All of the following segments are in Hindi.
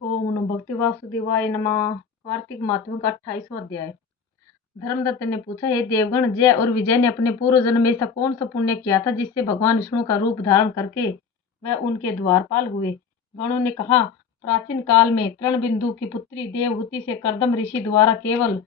ओम नमो भगवते वासुदेवाय नमः। कार्तिक माह का 28वां अध्याय। धर्मदत्त ने पूछा, हे देवगण, जय और विजय ने अपने पूर्व जन्म में ऐसा कौन सा पुण्य किया था जिससे भगवान विष्णु का रूप धारण करके वह उनके द्वारपाल हुए। गणों ने कहा, प्राचीन काल में तृणबिंदु की पुत्री देवहूति से कर्दम ऋषि द्वारा केवल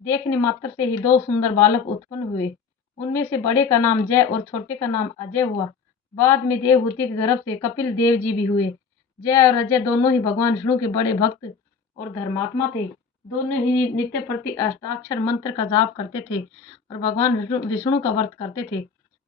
देखने मात्र से ही दो सुंदर बालक उत्पन्न हुए। उनमें से बड़े का नाम जय और छोटे का नाम अजय हुआ। बाद में देवहूति के गर्भ से कपिल देव जी भी हुए। जय और अजय दोनों ही भगवान विष्णु के बड़े भक्त और धर्मात्मा थे। दोनों ही नित्य प्रति अष्टाक्षर मंत्र का जाप करते थे और भगवान विष्णु का व्रत करते थे।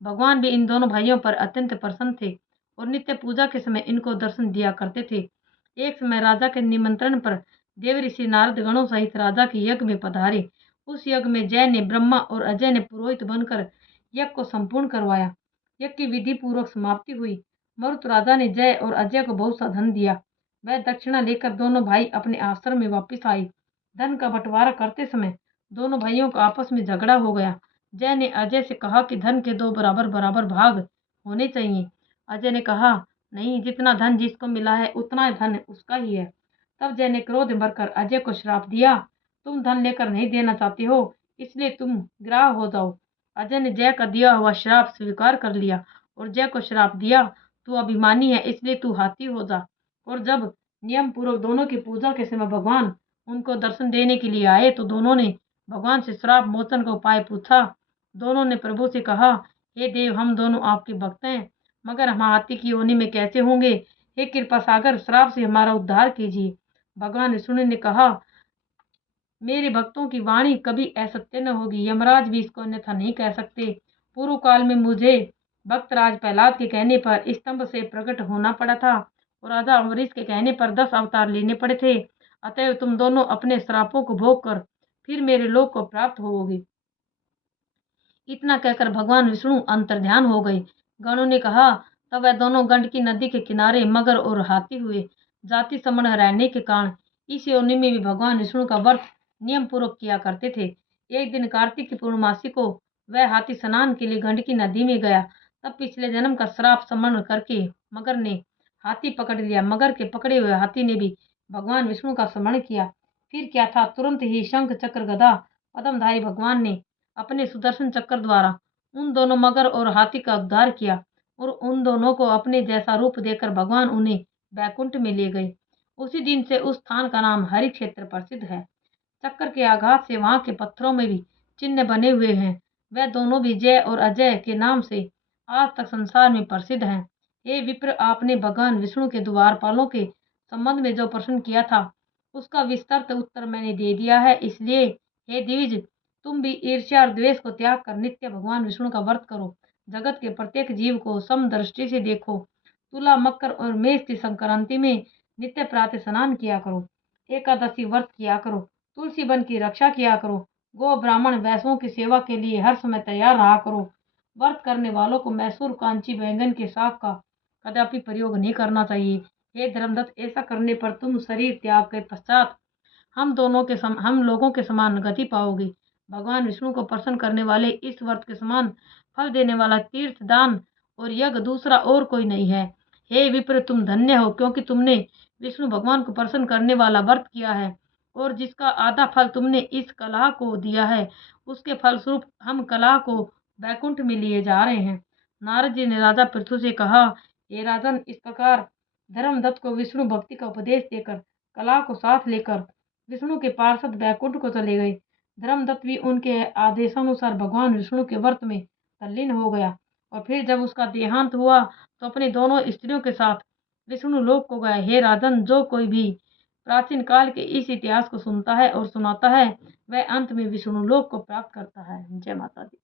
भगवान भी इन दोनों भाइयों पर अत्यंत प्रसन्न थे और नित्य पूजा के समय इनको दर्शन दिया करते थे। एक समय राजा के निमंत्रण पर देव ऋषि नारद गणों सहित राजा के यज्ञ में पधारे। उस यज्ञ में जय ने ब्रह्मा और अजय ने पुरोहित बनकर यज्ञ को संपूर्ण करवाया। यज्ञ की विधि पूर्वक समाप्ति हुई। मरुत राजा ने जय और अजय को बहुत सा धन दिया। वह दक्षिणा लेकर दोनों भाई अपने आश्रम में वापस आए। धन का बंटवारा करते समय दोनों भाइयों का आपस में झगड़ा हो गया। जय ने अजय से कहा कि धन के दो बराबर बराबर भाग होने चाहिए। अजय ने कहा, नहीं, जितना धन जिसको मिला है उतना धन उसका ही है। तब जय ने क्रोध भरकर अजय को श्राप दिया, तुम धन लेकर नहीं देना चाहते हो, इसलिए तुम ग्राह हो जाओ। अजय ने जय का दिया हुआ श्राप स्वीकार कर लिया और जय को श्राप दिया, तू अभिमानी है इसलिए तू हाथी हो जा। और जब नियम पूर्वक दोनों की पूजा के समय भगवान उनको दर्शन देने के लिए आए तो दोनों ने भगवान से श्राप मोचन का उपाय पूछा। दोनों ने प्रभु से कहा, हे देव, हम दोनों आपके भक्त हैं, मगर हम हाथी की योनि में कैसे होंगे? हे कृपा सागर, श्राप से हमारा उद्धार कीजिए। भगवान विष्णु ने कहा, मेरे भक्तों की वाणी कभी असत्य न होगी। यमराज भी इसको अन्यथा नहीं कह सकते। पूर्व काल में मुझे भक्तराज प्रहलाद के कहने पर स्तंभ से प्रकट होना पड़ा था और राजा अम्बरीश के कहने पर 10 अवतार लेने पड़े थे। अतएव तुम दोनों अपने श्रापों को भोग कर फिर मेरे लोक को प्राप्त होगे। इतना कहकर भगवान विष्णु अंतर्ध्यान हो गए। गणों ने कहा, तब वह दोनों गंडकी नदी के किनारे मगर और हाथी हुए। जाति समण रहने के कारण इस योनि में भी भगवान विष्णु का व्रत नियम पूर्वक किया करते थे। एक दिन कार्तिक की पूर्णमासी को वह हाथी स्नान के लिए गंडकी नदी में गया। तब पिछले जन्म का श्राप समरण करके मगर ने हाथी पकड़ लिया। मगर के पकड़े हुए हाथी ने भी भगवान विष्णु का स्मरण किया। फिर क्या था, तुरंत ही शंख चक्र गदा पद्मधारी भगवान ने अपने सुदर्शन चक्र द्वारा उन दोनों मगर और हाथी का उद्धार किया और उन दोनों को अपने जैसा रूप देकर भगवान उन्हें बैकुंठ में ले गए। उसी दिन से उस स्थान का नाम हरि क्षेत्र प्रसिद्ध है। चक्कर के आघात से वहां के पत्थरों में भी चिन्ह बने हुए हैं। वह दोनों भी जय और अजय के नाम से आज तक संसार में प्रसिद्ध हैं। हे विप्र, आपने भगवान विष्णु के द्वारपालों के संबंध में जो प्रश्न किया था उसका विस्तृत उत्तर मैंने दे दिया है। इसलिए हे द्विज, तुम भी ईर्ष्या और द्वेष को त्याग कर नित्य भगवान विष्णु का व्रत करो। जगत के प्रत्येक जीव को समदृष्टि से देखो। तुला, मकर और मेष की संक्रांति में नित्य प्रातः स्नान किया करो। एकादशी व्रत किया करो। तुलसी वन की रक्षा किया करो। गो ब्राह्मण वैश्यों की सेवा के लिए हर समय तैयार रहा करो। व्रत करने वालों को मैसूर कांची बैंगन के साग का कदापि प्रयोग नहीं करना चाहिए। हे धर्मदत्त, ऐसा करने पर तुम शरीर त्याग के पश्चात हम लोगों के समान गति पाओगे। भगवान विष्णु को प्रसन्न करने वाले इस व्रत के समान फल देने वाला तीर्थ, दान और यज्ञ दूसरा और कोई नहीं है। हे विप्र, तुम धन्य हो, क्योंकि तुमने विष्णु भगवान को प्रसन्न करने वाला व्रत किया है और जिसका आधा फल तुमने इस कलह को दिया है, उसके फलस्वरूप हम कलह को बैकुंठ में लिए जा रहे हैं। नारद जी ने राजा पृथु से कहा, हे राजन, इस प्रकार धर्मदत्त को विष्णु भक्ति का उपदेश देकर कलह को साथ लेकर विष्णु के पार्षद बैकुंठ को चले गए। धर्मदत्त भी उनके आदेशानुसार भगवान विष्णु के व्रत में तल्लीन हो गया और फिर जब उसका देहांत हुआ तो अपनी दोनों स्त्रियों के साथ विष्णु लोक को गया। हे राजन, जो कोई भी प्राचीन काल के इस इतिहास को सुनता है और सुनाता है वह अंत में विष्णु लोक को प्राप्त करता है। जय माता दी।